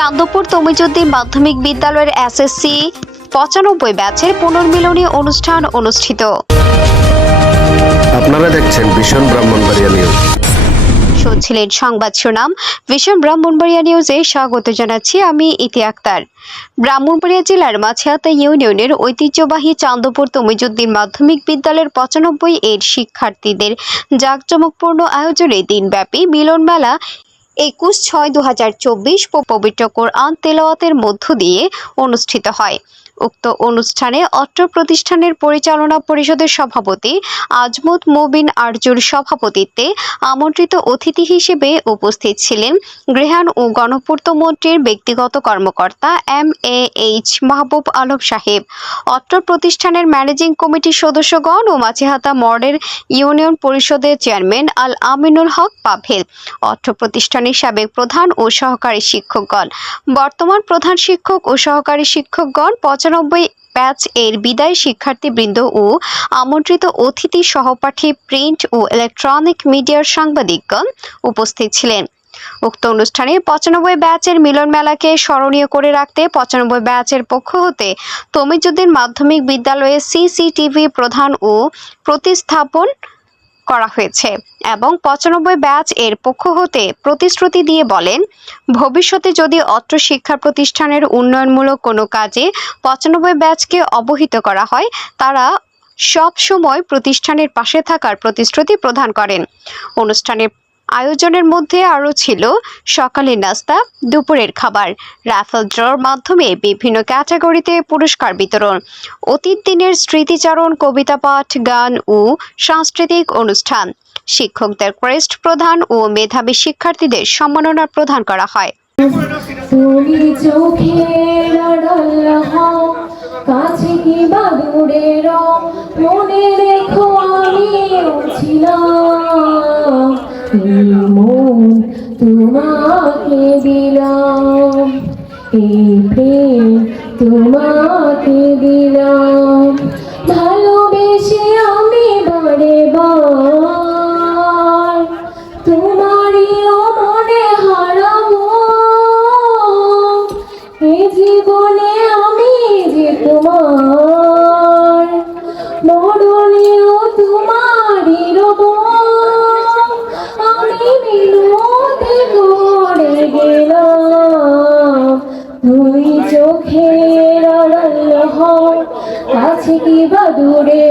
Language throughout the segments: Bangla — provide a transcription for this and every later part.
চান্দপুর তমিজুদ্দিন মাধ্যমিক বিদ্যালয়ের এসএসসি পঁচানব্বই ব্যাচের পুনর্মিলনী অনুষ্ঠান অনুষ্ঠিত। আপনারা দেখছেন ভীষণ ব্রাহ্মণবাড়িয়া নিউজ। শুনছিলেন সংবাদ ভীষণ ব্রাহ্মণবাড়িয়া নিউজে স্বাগত জানাচ্ছি আমি ইতি আক্তার। ব্রাহ্মণবাড়িয়া জেলার মাছিয়াতা ইউনিয়নের ঐতিহ্যবাহী চান্দপুর তমিজুদ্দিন মাধ্যমিক বিদ্যালয়ের পঁচানব্বই এর শিক্ষার্থীদের জাঁকজমকপূর্ণ আয়োজনে দিনব্যাপী মিলন মেলা একুশ ছয় দু হাজার চব্বিশ পবিত্র কোরআন তেলাওয়াতের মধ্য দিয়ে অনুষ্ঠিত হয়। উক্ত অনুষ্ঠানে অত্র প্রতিষ্ঠানের পরিচালনা পরিষদের সভাপতি আজমত মুবিন আরজুর সভাপতিত্বে আমন্ত্রিত অতিথি হিসেবে উপস্থিত ছিলেন গৃহায়ণ ও গণপূর্ত মন্ত্রীর ব্যক্তিগত কর্মকর্তা M A H Mahbub Alam সাহেব, অত্র প্রতিষ্ঠানের ম্যানেজিং কমিটির সদস্যগণ ও মাঝিহাতা মডেল ইউনিয়ন পরিষদের চেয়ারম্যান আল আমিনুল হক পাভেল, অত্র প্রতিষ্ঠানের সাবেক প্রধান ও সহকারী শিক্ষকগণ, বর্তমান প্রধান শিক্ষক ও সহকারী শিক্ষকগণ, পঁচানব্বই ব্যাচ এর বিদায়ী শিক্ষার্থীবৃন্দ ও আমন্ত্রিত অতিথি সহপাঠী প্রিন্ট ও ইলেকট্রনিক মিডিয়ার সাংবাদিকগণ উপস্থিত ছিলেন। উক্ত অনুষ্ঠানে পঁচানব্বই ব্যাচের মিলন মেলাকে স্মরণীয় করে রাখতে পঁচানব্বই ব্যাচের পক্ষ হতে তমিজুদ্দিন মাধ্যমিক বিদ্যালয়ে সিসিটিভি প্রধান ও প্রতিস্থাপন করা হয়েছে এবং পঁচানব্বই ব্যাচ এর পক্ষ হতে প্রতিশ্রুতি দিয়ে বলেন, ভবিষ্যতে যদি অত্র শিক্ষা প্রতিষ্ঠানের উন্নয়নমূলক কোনো কাজে পঁচানব্বই ব্যাচকে অবহিত করা হয়, তারা সব সময় প্রতিষ্ঠানের পাশে থাকার প্রতিশ্রুতি প্রদান করেন। অনুষ্ঠানের আয়োজনের মধ্যে আরও ছিল সকালের নাস্তা, দুপুরের খাবার রাফেল ড্রর মাধ্যমে বিভিন্ন ক্যাটাগরিতে পুরস্কার বিতরণ, অতীত দিনের স্মৃতিচারণ, কবিতা পাঠ, গান ও সাংস্কৃতিক অনুষ্ঠান। শিক্ষকদের ক্রেস্ট প্রদান ও মেধাবী শিক্ষার্থীদের সম্মাননা প্রদান করা হয়। তুমি হও কাছে কি মনে রেখো ছিলাম এই মন তোমাকে দিলাম। এই প্রেম তোমাকে দিলাম। ভালোবেসে বিনোদে করে গেল। তুই চোখের আড়াল হও কাছে কি বা দূরে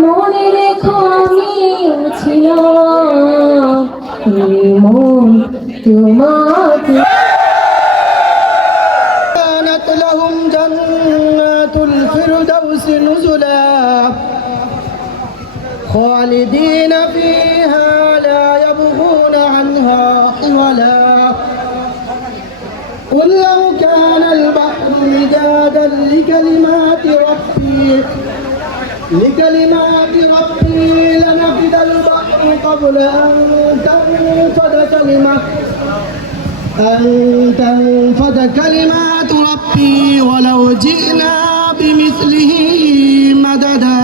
মনে রেখো আমি ছিলাম মন তোমাকে لكلمات ربي لكلمات ربي لنفد البحر قبل أن تنفد كلمة أن تنفد كلمات ربي ولو جئنا بمثله مددا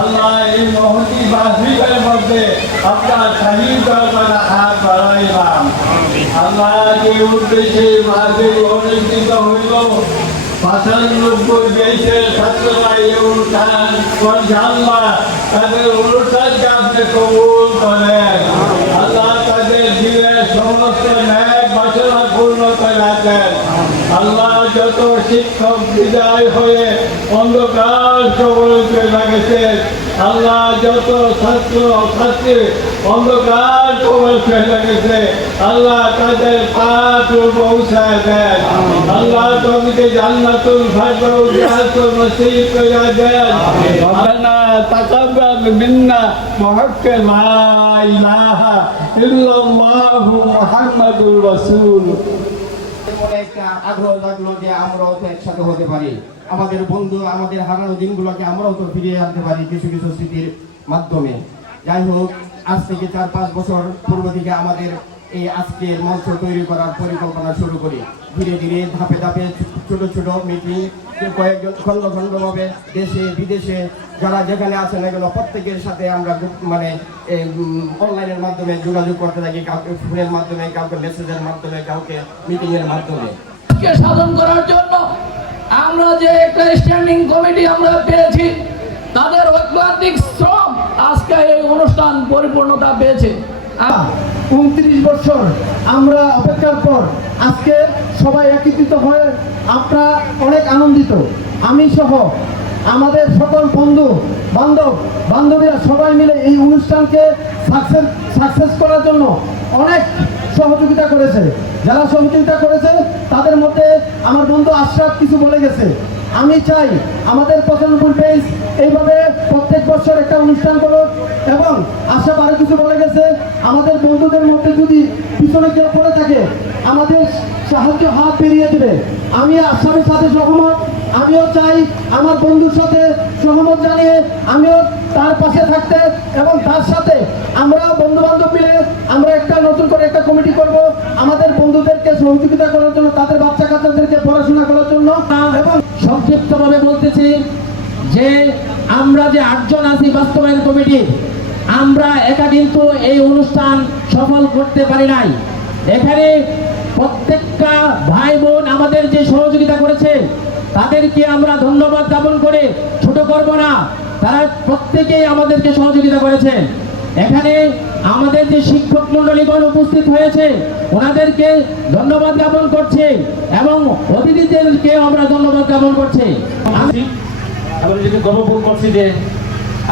আল্লাহ এই মহতি মাহফিলের মধ্যে আপনার শাহীদ দরবারে হাত বাড়াইলাম আল্লাহ যে উদ্দেশ্যে মাহফিল অনুষ্ঠিত হইল পাঁচানব্বই দেশের ছাত্ররা অনুষ্ঠান করছে তাদের অনুষ্ঠানকে আপনি কবুল করেন আল্লাহ তাদের দিনের সমস্ত ন্যায় বাসনা পূর্ণ করে রাখেন। আল্লাহ যত শিক্ষক, বিদায় হয়ে অন্ধকার কবলকে লাগেছে আল্লাহ যত ছাত্র, ছাত্রী অন্ধকার কবলকে লাগেছে আল্লাহ তাদের পাঠ পৌঁছায় দেন আল্লাহ তোমাকে জান্নাতুল ফারদাউস নসিব করে দেন ربنا تقبل منا وحق لا إله إلا الله محمد رسول মনে একটা আগ্রহ লাগলো যে আমরাও তো একসাথে হতে পারি আমাদের বন্ধু আমাদের হারানো দিনগুলোকে আমরাও তো ফিরিয়ে আনতে পারি কিছু কিছু স্মৃতির মাধ্যমে যাই হোক আজ থেকে চার, পাঁচ বছর পূর্ব থেকে আমাদের এই আজকের মঞ্চ তৈরি করার পরিকল্পনা শুরু করি। ধীরে ধীরে ধাপে ধাপে ছোট ছোট মিটিং, কয়েকজন খণ্ড খণ্ডভাবে দেশে, বিদেশে যারা যেখানে আছেন এগুলো প্রত্যেকের সাথে আমরা মানে অনলাইনের মাধ্যমে যোগাযোগ করতে থাকি, কাউকে ফোনের মাধ্যমে, কাউকে মেসেজের মাধ্যমে, কাউকে মিটিংয়ের মাধ্যমে। সাধন করার জন্য? আমরা যে একটা স্ট্যান্ডিং কমিটি আমরা পেয়েছি। তাদের ঐক্যান্তিক শ্রম আজকে এই অনুষ্ঠান পরিপূর্ণতা পেয়েছে। উনত্রিশ বছর আমরা অপেক্ষার পর আজকে সবাই একত্রিত হয়ে আমরা অনেক আনন্দিত। আমি সহ আমাদের সকল বন্ধু, বান্ধব, বান্ধবীরা সবাই মিলে এই অনুষ্ঠানকে সাকসেস সাকসেস করার জন্য অনেক সহযোগিতা করেছে। যারা সহযোগিতা করেছে, তাদের মধ্যে আমার বন্ধু আশরাফ কিছু বলে গেছে। আমি চাই আমাদের পঁচানব্বই পেজ এইভাবে প্রত্যেক বছর একটা অনুষ্ঠান করো এবং আশা আরও কিছু বলে গেছে, আমাদের বন্ধুদের মধ্যে যদি পিছনে কেউ পড়ে থাকে, আমাদের সাহায্য হাত পেরিয়ে দেবে। আমি আশরাফের সাথে সহমত, আমিও চাই আমার বন্ধুর সাথে সহমত জানিয়ে আমিও তার পাশে থাকতে এবং তার সাথে আমরা বন্ধু বান্ধব মিলে আমরা একটা নতুন করে একটা কমিটি করব, আমাদের বন্ধুদেরকে সহযোগিতা করার জন্য, তাদের বাচ্চা কাচ্চাদেরকে পড়াশোনা করার জন্য এবং সংক্ষিপ্তভাবে বলতেছি যে আমরা যে আটজন আছি বাস্তবায়ন কমিটি, আমরা একা কিন্তু এই অনুষ্ঠান সফল করতে পারি নাই। এখানে প্রত্যেকটা ভাই বোন আমাদের যে সহযোগিতা করেছে, তাদেরকে আমরা ধন্যবাদ জ্ঞাপন করে ছোট করব না। তারা প্রত্যেকেই আমাদেরকে সহযোগিতা করেছেন। এখানে আমাদের যে শিক্ষক মন্ডলীগণ উপস্থিত হয়েছে, ওনাদেরকে ধন্যবাদ জ্ঞাপন করছে এবং অতিথিদেরকে আমরা ধন্যবাদ জ্ঞাপন করছি। এবং যেটি গর্ববোধ করছি যে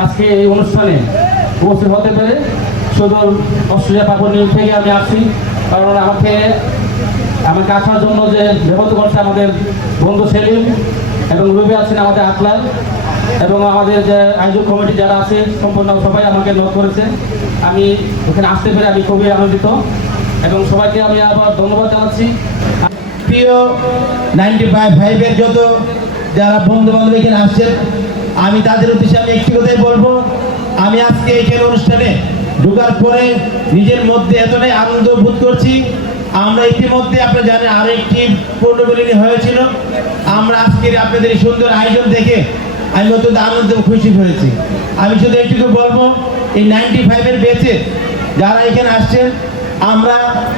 আজকে এই অনুষ্ঠানে উপস্থিত হতে পেরে শুধু অস্ট্রেলিয়া পাপন থেকে আমি আসছি, কারণ আমাকে আমাকে আসার জন্য যে ব্যবহৃত করছে আমাদের বন্ধু সেলিম এবং রবি আছেন আমাদের আকলাল এবং আমাদের যে আয়োজক কমিটি যারা আছে, সম্পূর্ণ সবাই আমাকে নোট করেছে। আমি এখানে আসতে পেরে আমি খুবই আনন্দিত। এবং সবাইকে আমি আবার ধন্যবাদ জানাচ্ছি। প্রিয় নাইনটি ফাইভ ফাইভের যত যারা বন্ধু বান্ধব এখানে আসছেন, আমি তাদের উদ্দেশ্যে আমি একটি কথাই বলব। আমি আজকে এখানে অনুষ্ঠানে ঢোকার পরে নিজের মধ্যে এতটাই আনন্দ বোধ করছি। আমরা ইতিমধ্যে, আপনারা জানেন আরও একটি পূর্ণমিলনী হয়েছিল। আমরা আজকের আপনাদের সুন্দর আয়োজন দেখে আমি অত্যন্ত আনন্দ খুশি হয়েছি। আমি শুধু এইটুকু বলব, এই নাইনটি ফাইভের বেঁচে যারা এখানে আসছেন, আমরা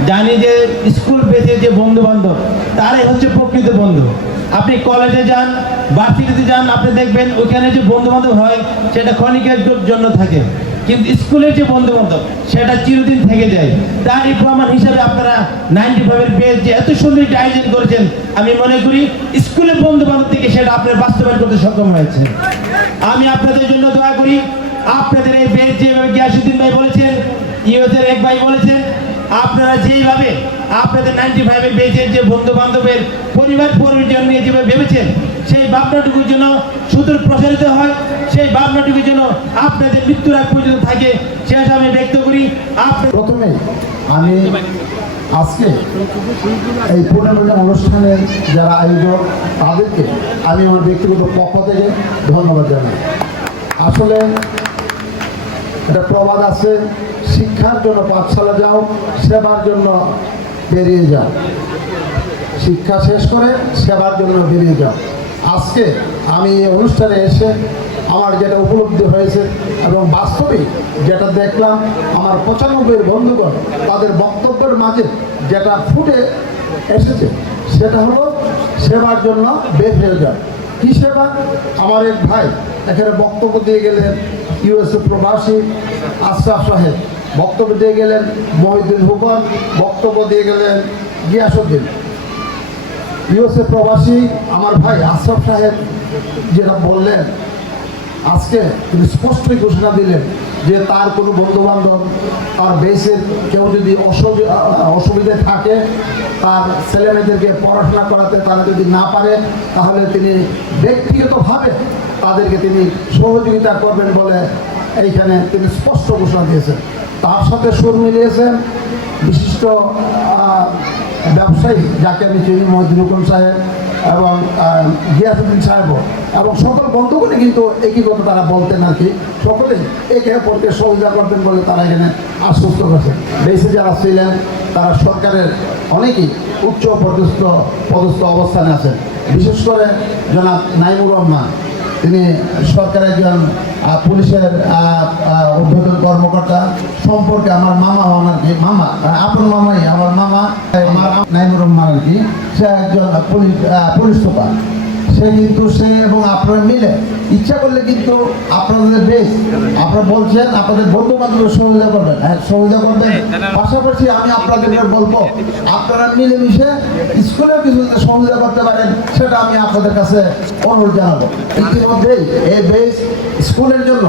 জানি যে স্কুল বেঁচে যে বন্ধু বান্ধব তারাই হচ্ছে প্রকৃত বন্ধু। আপনি কলেজে যান ভার্সিটিতে যান, আপনি দেখবেন ওইখানে যে বন্ধু বান্ধব হয়, সেটা ক্ষণিকের জন্য থাকে। কিন্তু স্কুলের যে বন্ধু বান্ধব সেটা চিরদিন থেকে যায়। তার এই প্রমাণ হিসাবে আপনারা নাইনটি ফাইভের পেয়ে যে এত সুন্দর একটি আয়োজন করেছেন, আমি মনে করি স্কুলের বন্ধু বান্ধব থেকে সেটা আপনার বাস্তবায়ন করতে সক্ষম হয়েছে আমি আপনাদের জন্য দয়া করি। আপনাদের এই পেয়ে যেভাবে গিয়াসুদ্দিন ভাই বলেছেন, ইউএসের এক ভাই বলেছেন আপনারা যেইভাবে আপনাদের নাইনটি ফাইভের বেজের যে বন্ধু বান্ধবের পরিবার পরিজন নিয়ে যেভাবে ভেবেছেন, সেই ভাবনাটুকুর জন্য সুদূর প্রসারিত হয়, সেই ভাবনাটুকুর জন্য আপনাদের মৃত্যুর আগ পর্যন্ত থাকে সেটা আমি ব্যক্ত করি। আপনার প্রথমে আমি আজকে এই পূর্ণমিলনী অনুষ্ঠানের যারা আয়োজক, তাদেরকে আমি আমার ব্যক্তিগত পক্ষ থেকে ধন্যবাদ জানাই। আসলে একটা প্রবাদ আছে শিক্ষার জন্য পাঠশালা যাও, সেবার জন্য বেরিয়ে যাও। শিক্ষা শেষ করে সেবার জন্য বেরিয়ে যাও। আজকে আমি এই অনুষ্ঠানে এসে আমার যেটা উপলব্ধি হয়েছে এবং বাস্তবে যেটা দেখলাম, আমার পঁচানব্বই বন্ধুগণ তাদের বক্তব্যের মাঝে যেটা ফুটে এসেছে, সেটা হলো সেবার জন্য বের হয়ে যায় কী সেবা? আমার এক ভাই এখানে বক্তব্য দিয়ে গেলেন, ইউএসএ প্রবাসী আশরাফ সাহেব। বক্তব্য দিয়ে গেলেন মহিউদ্দিন হুকন বক্তব্য দিয়ে গেলেন গিয়াসুদ্দিন ইউএসএ প্রবাসী আমার ভাই আশরাফ সাহেব যেটা বললেন, আজকে তিনি স্পষ্টই ঘোষণা দিলেন যে তার কোনো বন্ধু বান্ধব তার বেসের কেউ যদি অসুবি- অসুবিধায় থাকে, তার ছেলেমেয়েদেরকে পড়াশোনা করাতে তারা যদি না পারে, তাহলে তিনি ব্যক্তিগতভাবে তাদেরকে তিনি সহযোগিতা করবেন বলে এইখানে তিনি স্পষ্ট ঘোষণা দিয়েছেন। তার সাথে সুর মিলিয়েছেন বিশিষ্ট ব্যবসায়ী যাকে আমি চিনি মহিদুল সাহেব এবং গিয়াসুদ্দিন সাহেব এবং সকল বন্ধুগুলি কিন্তু একই কথা তারা বলতেন আর কি। সকলেই একে অপরকে সহযোগিতা করতেন বলে তারা এখানে আশ্বস্ত করেছে দেশে যারা ছিলেন, তারা সরকারের অনেকেই উচ্চ পদস্থ পদস্থ অবস্থানে আছেন। বিশেষ করে জনাব নাইমুর রহমান। তিনি সরকার একজন পুলিশের ঊর্ধ্বতন কর্মকর্তা। সম্পর্কে আমার মামা আমার কি মামা আপন মামাই, আমার মামা নাইমুর রহমান আর কি। সে একজন পুলিশ পুলিশ সুপার। সে কিন্তু সে এবং আপনারা মিলে। ইচ্ছা করলে কিন্তু আপনাদের বেশ। আপনারা বলছেন, আপনাদের বন্ধু বান্ধবের সহযোগিতা করবেন। হ্যাঁ সহযোগিতা করবেন। পাশাপাশি আমি আপনাদেরকে বলব, আপনারা মিলেমিশে স্কুলের কিছু সহযোগিতা করতে পারেন, সেটা আমি আপনাদের কাছে অনুরোধ জানাব। ইতিমধ্যেই এই বেশ স্কুলের জন্য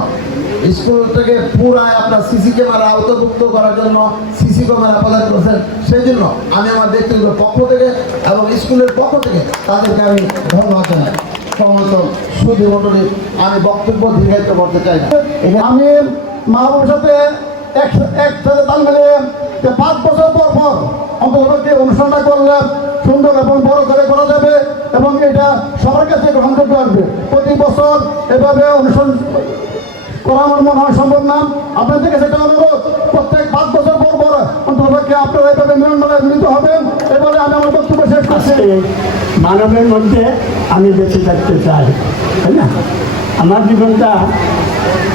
স্কুল থেকে পুরায় আপনার সিসি ক্যামেরা আওতাভুক্ত করার জন্য সিসি ক্যামেরা প্রদান করছেন। সেই জন্য আমি আমার ব্যক্তিগত পক্ষ থেকে এবং স্কুলের পক্ষ থেকে তাদেরকে আমি ধন্যবাদ জানাই। সমস্ত সুদী মন্ডলী আমি বক্তব্য দীর্ঘায়িত করতে চাই না। আমি মা বাবার সাথে এক- একসাথে তাল মিলিয়ে যে পাঁচ বছর পর পর অন্তর্ভুক্তি অনুষ্ঠানটা করলে সুন্দর এবং বড় করে করা যাবে এবং এটা সবার কাছে গ্রহণযোগ্য আসবে। প্রতি বছর এভাবে অনুষ্ঠান মনে হয় আমার মানবের মধ্যে আমি বেঁচে থাকতে চাই, তাই না? আমার জীবনটা,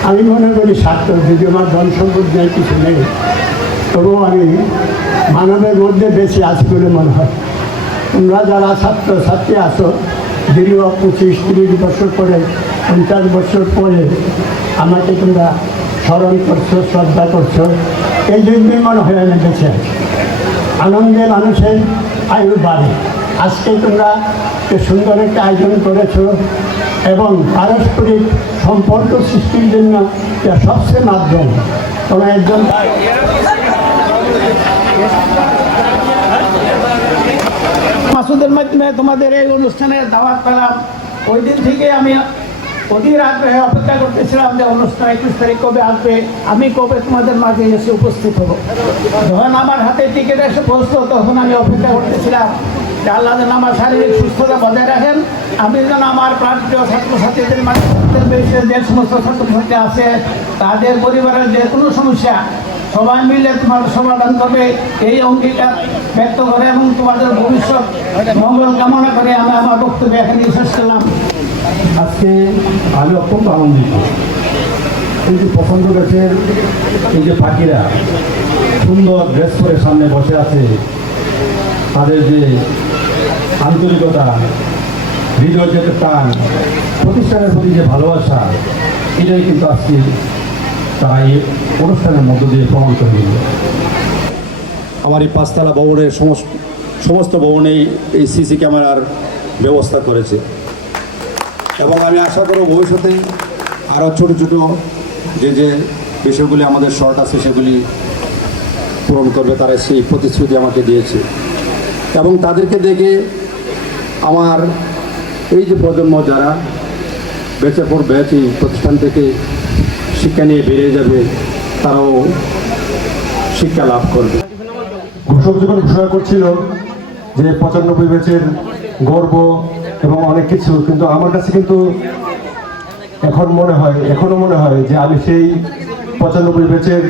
আমি মনে করি সার্থক, যদি আমার ধন সম্পদ নেই কিছু নেই, তবুও আমি মানবের মধ্যে বেশি আছি বলে মনে হয়। তোমরা যারা ছাত্র ছাত্রী আছো, দীর্ঘ পঁচিশ তিরিশ বছর পরে, পঞ্চাশ বছর পরে আমাকে তোমরা স্মরণ করছ, শ্রদ্ধা করছ। এই জন্যই মনে হয় আমি বেঁচে আছি আনন্দে মানুষের আয়ু বাড়ে। আজকে তোমরা সুন্দর একটা আয়োজন করেছ এবং পারস্পরিক সম্পর্ক সৃষ্টির জন্য এটা সবচেয়ে মাধ্যম। তোমরা একজন মাসুদের মাধ্যমে তোমাদের এই অনুষ্ঠানে দাওয়াত পেলাম। ওই দিন থেকে আমি অধীর আগ্রহে অপেক্ষা করতেছিলাম যে অনুষ্ঠান একুশ তারিখ কবে আসবে, আমি কবে তোমাদের মাঝে এসে উপস্থিত হব। যখন আমার হাতে টিকিট এসে পৌঁছলো, তখন আমি অপেক্ষা করতেছিলাম যে আল্লাহ যেন আমার শারীরিক সুস্থতা বজায় রাখেন। আমি যেন আমার প্রান্তীয় ছাত্রছাত্রীদের মাঝে যে সমস্ত ছাত্রছাত্রী আছে, তাদের পরিবারের যে কোনো সমস্যা, সবাই মিলে তোমার সমাধান করবে। এই অঙ্গীকার ব্যক্ত করে এবং তোমাদের ভবিষ্যৎ মঙ্গল কামনা করে আমি আমার বক্তব্য এখানে শেষ করলাম। আজকে আমি অত্যন্ত আনন্দিত। এই যে পছন্দ গাছের এই যে পাখিরা সুন্দর ড্রেস করে সামনে বসে আছে, তাদের যে আন্তরিকতা হৃদয় যে টান, প্রতিষ্ঠানের প্রতি যে ভালোবাসা, এটাই কিন্তু আজকে তারা এই অনুষ্ঠানের মধ্য দিয়ে প্রমাণ করে দিল আমার এই পাঁচতলা ভবনের সমস্ত ভবনেই এই সিসি ক্যামেরার ব্যবস্থা করেছে। এবং আমি আশা করব ভবিষ্যতে আরও ছোটো ছোটো যে যে বিষয়গুলি আমাদের শর্ট আছে সেগুলি পূরণ করবে, তারা সেই প্রতিশ্রুতি আমাকে দিয়েছে। এবং তাদেরকে দেখে আমার এই যে প্রজন্ম যারা বেঁচে পড়বে, এই প্রতিষ্ঠান থেকে শিক্ষা নিয়ে বেরিয়ে যাবে, তারাও শিক্ষা লাভ করবে। ঘোষক যখন ঘোষণা করছিল যে পঁচানব্বই ব্যাচের গর্ব এবং অনেক কিছু, কিন্তু আমার কাছে কিন্তু এখন মনে হয়, এখনও মনে হয় যে আমি সেই পঁচানব্বই ব্যাচের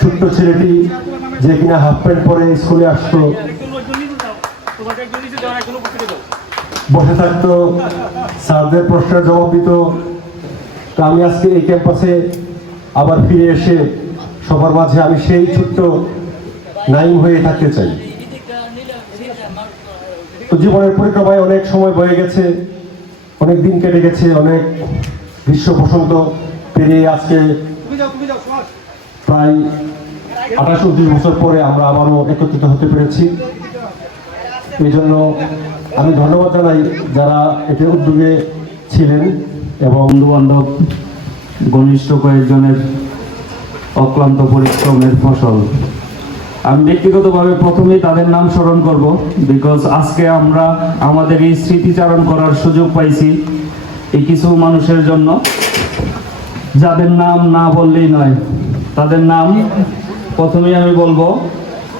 ছোট্ট ছেলেটি যে কিনা হাফ প্যান্ট পরে স্কুলে আসতো। বসে থাকতো, স্যারদের প্রশ্নের জবাব দিত। তা আমি আজকে এই ক্যাম্পাসে আবার ফিরে এসে সবার মাঝে আমি সেই ছোট্ট নাইম হয়ে থাকতে চাই। তো জীবনের পরিক্রমায় অনেক সময় বয়ে গেছে, অনেক দিন কেটে গেছে, অনেক গ্রীষ্ম বসন্ত পেরিয়ে আজকে প্রায় আঠাশ উনত্রিশ বছর পরে আমরা আবারও একত্রিত হতে পেরেছি। এই জন্য আমি ধন্যবাদ জানাই যারা এতে উদ্যোগে ছিলেন এবং বন্ধু বান্ধব ঘনিষ্ঠ কয়েকজনের অক্লান্ত পরিশ্রমের ফসল। আমি ব্যক্তিগতভাবে প্রথমেই তাদের নাম স্মরণ করব বিকজ আজকে আমরা আমাদের এই স্মৃতিচারণ করার সুযোগ পাইছি এই কিছু মানুষের জন্য। যাদের নাম না বললেই নয়, তাদের নাম প্রথমেই আমি বলব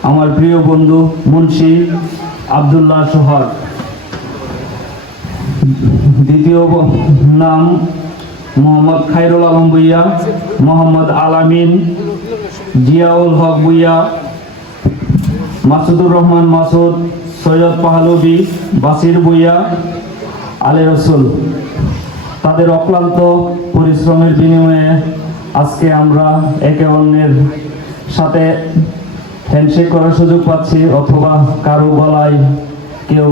আমার প্রিয় বন্ধু মুন্সি আবদুল্লাহ সোহর দ্বিতীয় নাম মোহাম্মদ খাইরুল আলম ভুইয়া, মোহাম্মদ আলামিন জিয়াউল হক ভুইয়া মাসুদুর রহমান মাসুদ, সৈয়দ পাহলবি বাসির ভুইয়া, আলে রসুল। তাদের অক্লান্ত পরিশ্রমের বিনিময়ে আজকে আমরা একে অন্যের সাথে হ্যান্ডশেক করার সুযোগ পাচ্ছি, অথবা কারও গলায় কেউ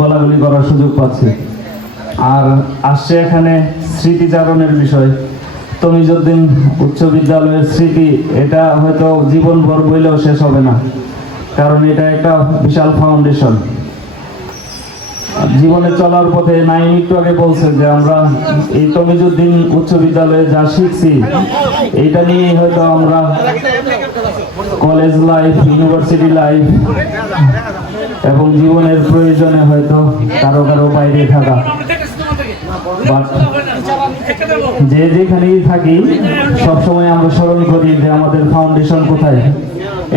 গলাগুলি করার সুযোগ পাচ্ছি। আর আসছে এখানে স্মৃতিচারণের বিষয়। তমিজুদ্দিন উচ্চ বিদ্যালয়ের স্মৃতি, এটা হয়তো জীবনভর বইলেও শেষ হবে না। কারণ এটা একটা বিশাল ফাউন্ডেশন জীবনে চলার পথে নাইম একটু আগে বলছেন যে আমরা এই তমিজুদ্দিন উচ্চ বিদ্যালয়ে যা শিখছি এটা নিয়ে হয়তো আমরা কলেজ লাইফ ইউনিভার্সিটি লাইফ এবং জীবনের প্রয়োজনে হয়তো কারও কারও বাইরে থাকা। যে যেখানেই থাকি, সবসময় আমরা স্মরণ করি যে আমাদের ফাউন্ডেশন কোথায়।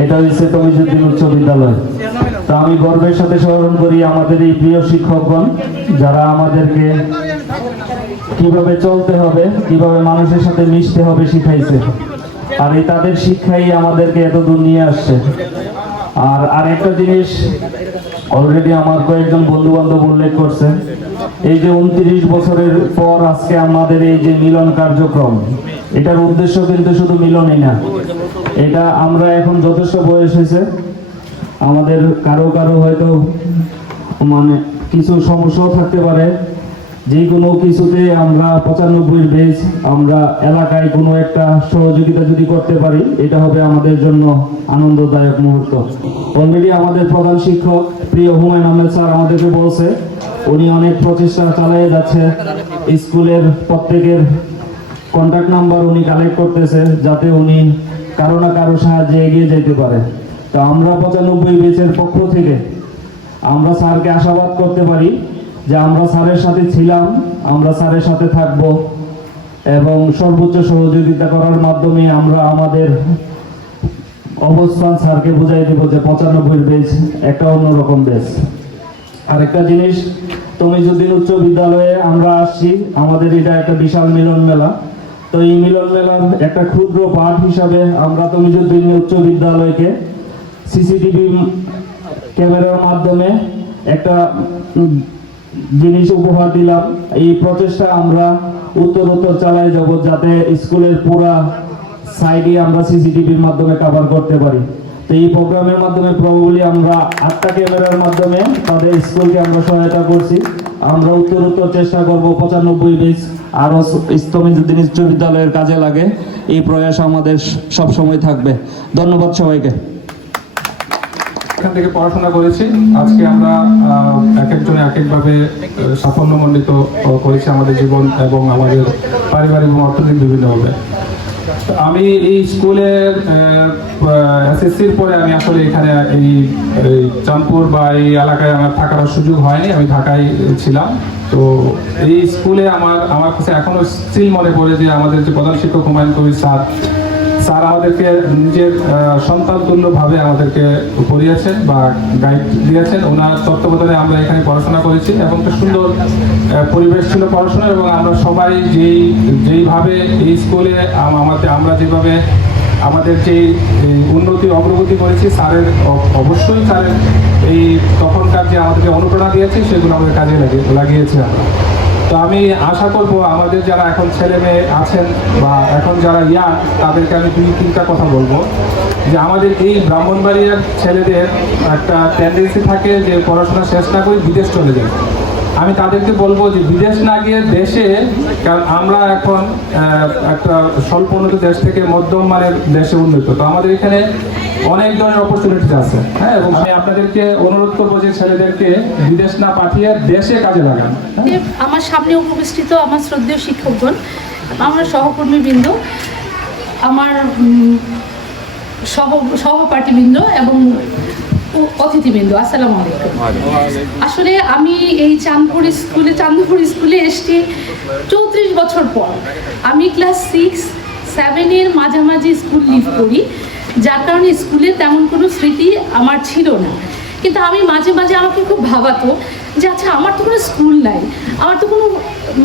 এটা হচ্ছে তমিজুদ্দিন উচ্চ বিদ্যালয়। তো আমি গর্বের সাথে স্মরণ করি আমাদের এই প্রিয় শিক্ষকগণ, যারা আমাদেরকে কীভাবে চলতে হবে, কীভাবে মানুষের সাথে মিশতে হবে শিখাইছে। আর এই তাদের শিক্ষাই আমাদেরকে এত দূর নিয়ে আসছে। আর আরেকটা জিনিস অলরেডি আমার কয়েকজন বন্ধু বান্ধব উল্লেখ করছে এই যে উনত্রিশ বছরের পর আজকে আমাদের এই যে মিলন কার্যক্রম, এটার উদ্দেশ্য কিন্তু শুধু মিলনই না। এটা আমরা এখন যথেষ্ট বয়স হয়েছে। আমাদের কারও কারও হয়তো মানে কিছু সমস্যাও থাকতে পারে। যে কোনো কিছুতে আমরা পঁচানব্বই বেজ আমরা এলাকায় কোনো একটা সহযোগিতা যদি করতে পারি, এটা হবে আমাদের জন্য আনন্দদায়ক মুহূর্ত। অলরেডি আমাদের প্রধান শিক্ষক প্রিয় হুমায়ুন আহমেদ স্যার আমাদেরকে বলছে, উনি অনেক প্রচেষ্টা চালিয়ে যাচ্ছে, স্কুলের প্রত্যেকের কন্ট্যাক্ট নাম্বার উনি কালেক্ট করতেছে যাতে উনি কারও না কারও সাহায্যে এগিয়ে যেতে পারে। তো আমরা পঁচানব্বই বেচের পক্ষ থেকে আমরা স্যারকে আশাবাদ করতে পারি যে আমরা স্যারের সাথে ছিলাম, আমরা স্যারের সাথে থাকব এবং সর্বোচ্চ সহযোগিতা করার মাধ্যমে আমরা আমাদের অবস্থান স্যারকে বুঝাই দেব যে পঁচানব্বই বেচ একটা অন্যরকম বেচ আরেকটা জিনিস, তমিজুদ্দিন উচ্চ বিদ্যালয়ে আমরা আসছি, আমাদের এটা একটা বিশাল মিলন মেলা। তো এই মিলন মেলার একটা ক্ষুদ্র পাঠ হিসাবে আমরা তমিজুদ্দিন উচ্চ বিদ্যালয়কে সিসিটিভি ক্যামেরার মাধ্যমে একটা জিনিস উপহার দিলাম। এই প্রচেষ্টা আমরা উত্তর উত্তর চালাই যাব যাতে স্কুলের পুরা সাইডে আমরা সিসিটিভির মাধ্যমে কভার করতে পারি। তো এই প্রোগ্রামের মাধ্যমে প্রবাবলি আমরা আটটা ক্যামেরার মাধ্যমে তাদের স্কুলকে আমরা সহায়তা করছি। আমরা উত্তর উত্তর চেষ্টা করব পঁচানব্বই বেস আরও ইস্তমিজুদ্দিন উচ্চ বিদ্যালয়ের কাজে লাগে। এই প্রয়াস আমাদের সবসময় থাকবে। ধন্যবাদ সবাইকে। এখান থেকে পড়াশোনা করেছি। আজকে আমরা এক একজনে এক একভাবে সাফল্যমণ্ডিত করেছি আমাদের জীবন এবং আমাদের পারিবারিক এবং অর্থনৈতিক বিভিন্নভাবে আমি এই স্কুলের এসএসসির পরে আমি আসলে এখানে এই চাঁদপুর বা এই এলাকায় আমার থাকার সুযোগ হয়নি, আমি ঢাকায় ছিলাম। তো এই স্কুলে আমার আমার কাছে এখনও স্টিল মনে পড়ে যে আমাদের যে প্রধান শিক্ষক হুমায়ুন কবির স্যার স্যার আমাদেরকে নিজের সন্তান তুল্যভাবে আমাদেরকে পড়িয়েছেন বা গাইড দিয়েছেন। ওনার তত্ত্বাবধানে আমরা এখানে পড়াশোনা করেছি এবং একটা সুন্দর পরিবেশ ছিল পড়াশোনার এবং আমরা সবাই যেই, যেইভাবে এই স্কুলে আম- আমাদের, আমরা যেভাবে আমাদের যে উন্নতি অগ্রগতি করেছি, স্যারের অবশ্যই স্যারের এই তখনকার যে আমাদেরকে অনুপ্রেরণা দিয়েছে, সেগুলো আমাদের কাজে লাগিয়ে, লাগিয়েছি আমরা। তো আমি আশা করব আমাদের যারা এখন ছেলে মেয়ে আছেন বা এখন যারা ইয়ান তাদেরকে আমি দুই তিনটা কথা বলব। যে আমাদের এই ব্রাহ্মণবাড়িয়ার ছেলেদের একটা টেন্ডেন্সি থাকে যে পড়াশোনা শেষ না করে বিদেশ চলে যায়। আমি তাদেরকে বলব যে বিদেশ না গিয়ে দেশে, কারণ আমরা এখন একটা স্বল্প উন্নত দেশ থেকে মধ্যম মানের দেশে উন্নত। তো আমাদের এখানে অনেক ধরনের অপরচুনিটিস আছে হ্যাঁ? এবং আমি আপনাদেরকে অনুরোধ করব যে ছেলেদেরকে বিদেশ না পাঠিয়ে দেশে কাজে লাগান হ্যাঁ? আমার সামনে উপবিষ্টিত আমার শ্রদ্ধেয় শিক্ষকগণ, আমার সহকর্মীবৃন্দ, আমার সহ, সহপাঠীবৃন্দ এবং অতিথিবৃন্দ, আসসালামু আলাইকুম। আসলে আমি এই চাঁদপুর স্কুলে চাঁদপুর স্কুলে এসছি চৌত্রিশ বছর পর। আমি ক্লাস সিক্স সেভেনের মাঝামাঝি স্কুল লিভ করি। যার কারণে স্কুলে তেমন কোনো স্মৃতি আমার ছিল না। কিন্তু আমি মাঝে মাঝে আমাকে খুব ভাবাতো যে আচ্ছা আমার তো কোনো স্কুল নাই। আমার তো কোনো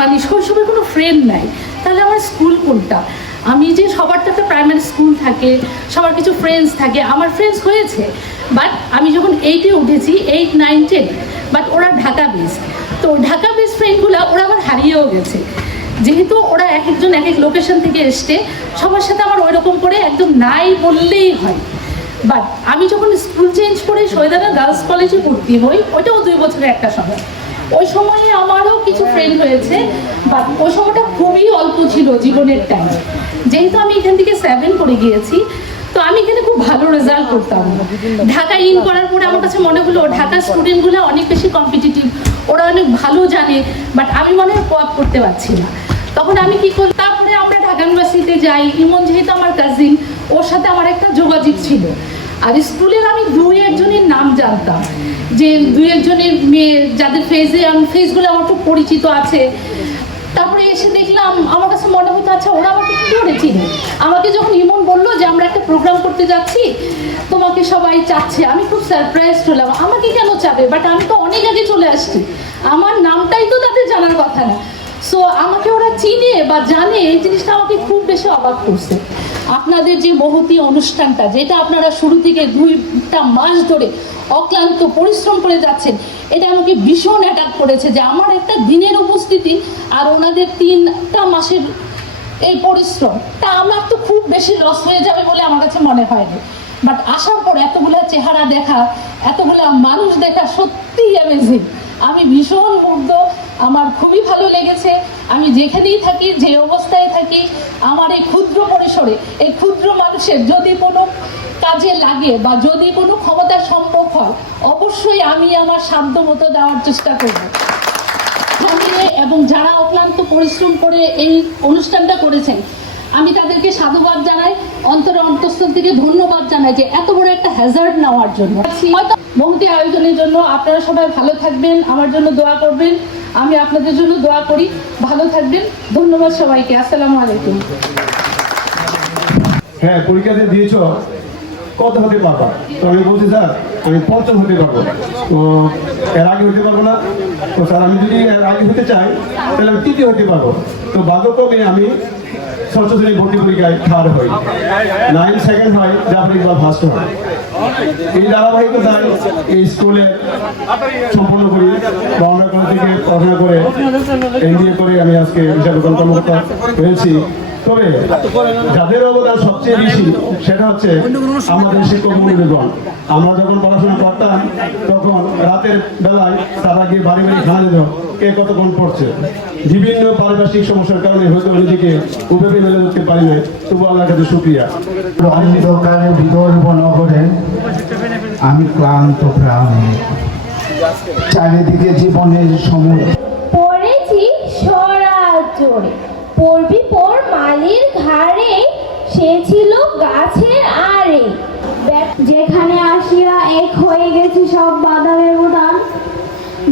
মানে শৈশবের কোনো ফ্রেন্ড নাই। তাহলে আমার স্কুল কোনটা? আমি যে সবার তো একটা প্রাইমারি স্কুল থাকে, সবার কিছু ফ্রেন্ডস থাকে, আমার ফ্রেন্ডস হয়েছে। বাট আমি যখন এইটে উঠেছি এইট নাইন টেন বাট ওরা ঢাকা বেস তো ঢাকা বেস ফ্রেন্ডগুলো ওরা আবার হারিয়েও গেছে। যেহেতু ওরা এক একজন এক এক লোকেশন থেকে এসছে, সবার সাথে আমার ওই রকম করে একদম নাই বললেই হয়। বাট আমি যখন স্কুল চেঞ্জ করে সৈদানা গার্লস কলেজে ভর্তি হই, ওইটাও দুই বছরের একটা সময়। ওই সময়ে আমারও কিছু ফ্রেন্ড হয়েছে বাট ওই সময়টা খুবই অল্প ছিল জীবনের টাইম যেহেতু আমি এখান থেকে সেভেন করে গিয়েছি আমি এখানে খুব ভালো রেজাল্ট করতাম। ঢাকা ইন করার পরে আমার কাছে মনে হলো ঢাকার স্টুডেন্টগুলো অনেক বেশি কম্পিটিটিভ ওরা অনেক ভালো জানে বাট আমি মনে হয় কোয়াপ করতে পারছি না। তখন আমি কি করলাম, তারপরে আমরা ঢাকা ইউনিভার্সিটিতে যাই, ইমন যেহেতু আমার কাজিন ওর সাথে আমার একটা যোগাযোগ ছিল। আর স্কুলের আমি দুই একজনের নাম জানতাম, যে দুই একজনের মেয়ে, যাদের ফেসে আমি ফেসগুলো আমার খুব পরিচিত আছে। তারপরে এসে দেখলাম, আমার কাছে মনে হতো আচ্ছা ওরা আমাকে কি করে চিনে আমাকে যখন ইমন বলল যে আমরা একটা প্রোগ্রাম করতে যাচ্ছি, তোমাকে সবাই চাচ্ছে। আমি খুব সারপ্রাইজ হলাম। আমাকে কেন চাবে? বাট আমি তো অনেক আগে চলে আসছি। আমার নামটাই তো তাদের জানার কথা না। সো আমাকে ওরা চিনে বা জানে এই জিনিসটা আমাকে খুব বেশি অবাক করছে। আপনাদের যে মহতি অনুষ্ঠানটা, যেটা আপনারা শুরু থেকে দুইটা মাস ধরে অক্লান্ত পরিশ্রম করে যাচ্ছেন, এটা আমাকে ভীষণ অ্যাটাক করেছে যে আমার একটা দিনের উপস্থিতি আর ওনাদের তিনটা মাসের এই পরিশ্রম, তা আমার তো খুব বেশি লস হয়ে যাবে বলে আমার কাছে মনে হয়নি। বাট আসার পর এতগুলা চেহারা দেখা, এতগুলা মানুষ দেখা সত্যিই অ্যামেজিং আমি ভীষণ মুগ্ধ, আমার খুবই ভালো লেগেছে। আমি যেখানেই থাকি, যে অবস্থায় থাকি, আমার এই ক্ষুদ্র পরিসরে, এই ক্ষুদ্র মানুষের যদি কোনো কাজে লাগে বা যদি কোনো ক্ষমতা সম্ভব হয়, অবশ্যই আমি আমার সাধ্য মতো দেওয়ার চেষ্টা করব। সঙ্গে এবং যারা অক্লান্ত পরিশ্রম করে এই অনুষ্ঠানটা করেছেন, আমি তাদেরকে সাধুবাদ জানাই, অন্তরে অন্তঃস্থল থেকে ধন্যবাদ জানাই যে এত বড় একটা হ্যাজার্ড নেওয়ার জন্য। হয়তো মহতি আয়োজনের জন্য আপনারা সবাই ভালো থাকবেন, আমার জন্য দোয়া করবেন, আমি আপনাদের জন্য দোয়া করি, ভালো থাকবেন, ধন্যবাদ সবাইকে, আসসালামু আলাইকুম। হ্যাঁ পরীক্ষাতে দিয়েছ? কত হতে পারবা তো আমি বলছি, স্যার আমি পঞ্চম হতে পারব। তো এর আগে হতে পারব না। তো স্যার, আমি যদি এর আগে হতে চাই, তাহলে আমি তৃতীয় হতে পারব। তো ভাগ্যক্রমে আমি ষষ্ঠ শ্রেণি ভর্তি পরীক্ষায় থার্ড হই। নাইন সেকেন্ড হয় জাফর ইকবাল ফার্স্ট হয়। এই ধারাবাহিকতায় এই স্কুলে সম্পন্ন করি রওনা কলেজ থেকে পড়াশোনা করে এমবিএ করে আমি আজকে হিসাবে কর্মকর্তা হয়েছি। তবে যাদের অবদান সবচেয়ে বেশি সেটা হচ্ছে আমাদের শিক্ষক মন্ডলীগণ। আমরা যখন পড়াশোনা করতাম তখন রাতের বেলায় তারা গিয়ে বাড়ি বাড়ি খানা দিত কে কতক্ষণ পড়ছে। বিভিন্ন পারিপার্শ্বিক সমস্যার কারণে হয়তো নিজেকে উপরে মেলে উঠতে পারি না তবু আল্লাহর কাছে শুক্রিয়া। অন্ধকারে বিদর্ভ নগরে আমি ক্লান্ত প্রাণ। চারিদিকে জীবনের সমুদ্র পড়েছি সরা চড়ে পড়বি পর মালির ঘাড়ে সে ছিল গাছের আড়ে। যেখানে আসিয়া এক হয়ে গেছে সব বাধা ব্যবধান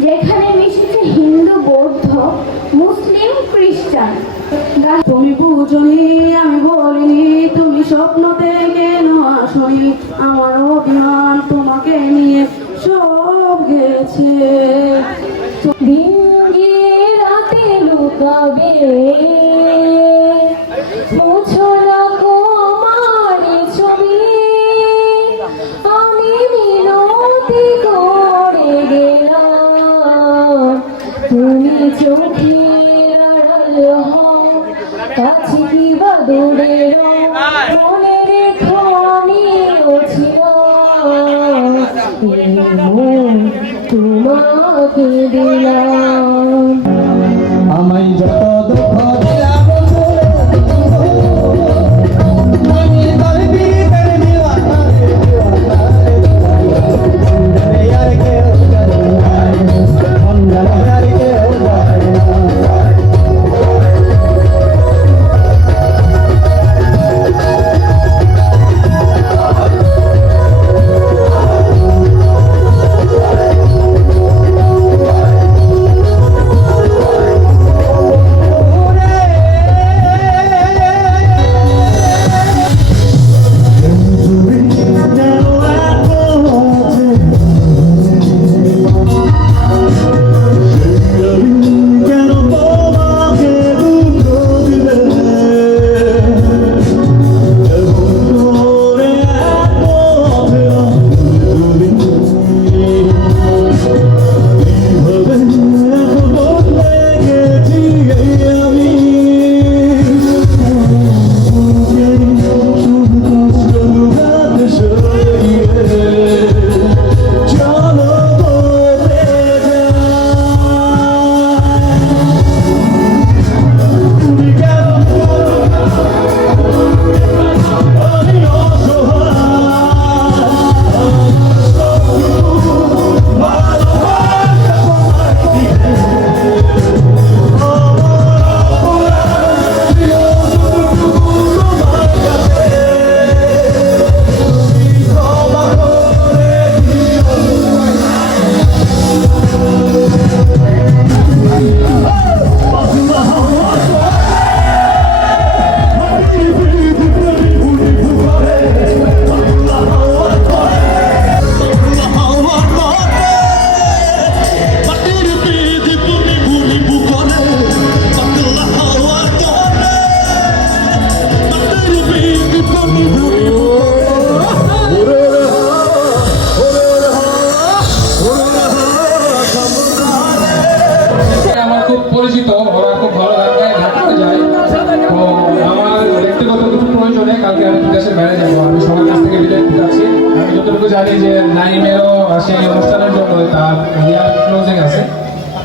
যেখানে মিশেছে হিন্দু বৌদ্ধ মুসলিম খ্রিস্টান। তুমি বুঝনি আমি বলিনি তুমি স্বপ্নতে কেন আসনি? আমার অভিমান তোমাকে নিয়ে সব গেছে। দিন গিয়ে রাতে লুকাবে। তোমাকে এই যে নাইমেরও সেই অনুষ্ঠানের জন্য তার ইয়ার আছে।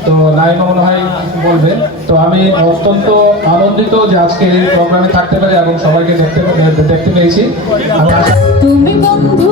তো নাইম মনে হয় বলবে। তো আমি অত্যন্ত আনন্দিত যে প্রোগ্রামে থাকতে পারি এবং সবাইকে দেখতে দেখতে পেয়েছি। তুমি বন্ধু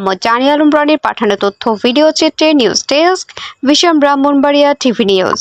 মোহাম্মদ জানি আলম রানীর পাঠানো তথ্য ভিডিও চিত্রে নিউজ ডেস্ক বিশাম ব্রাহ্মণবাড়িয়া টিভি নিউজ।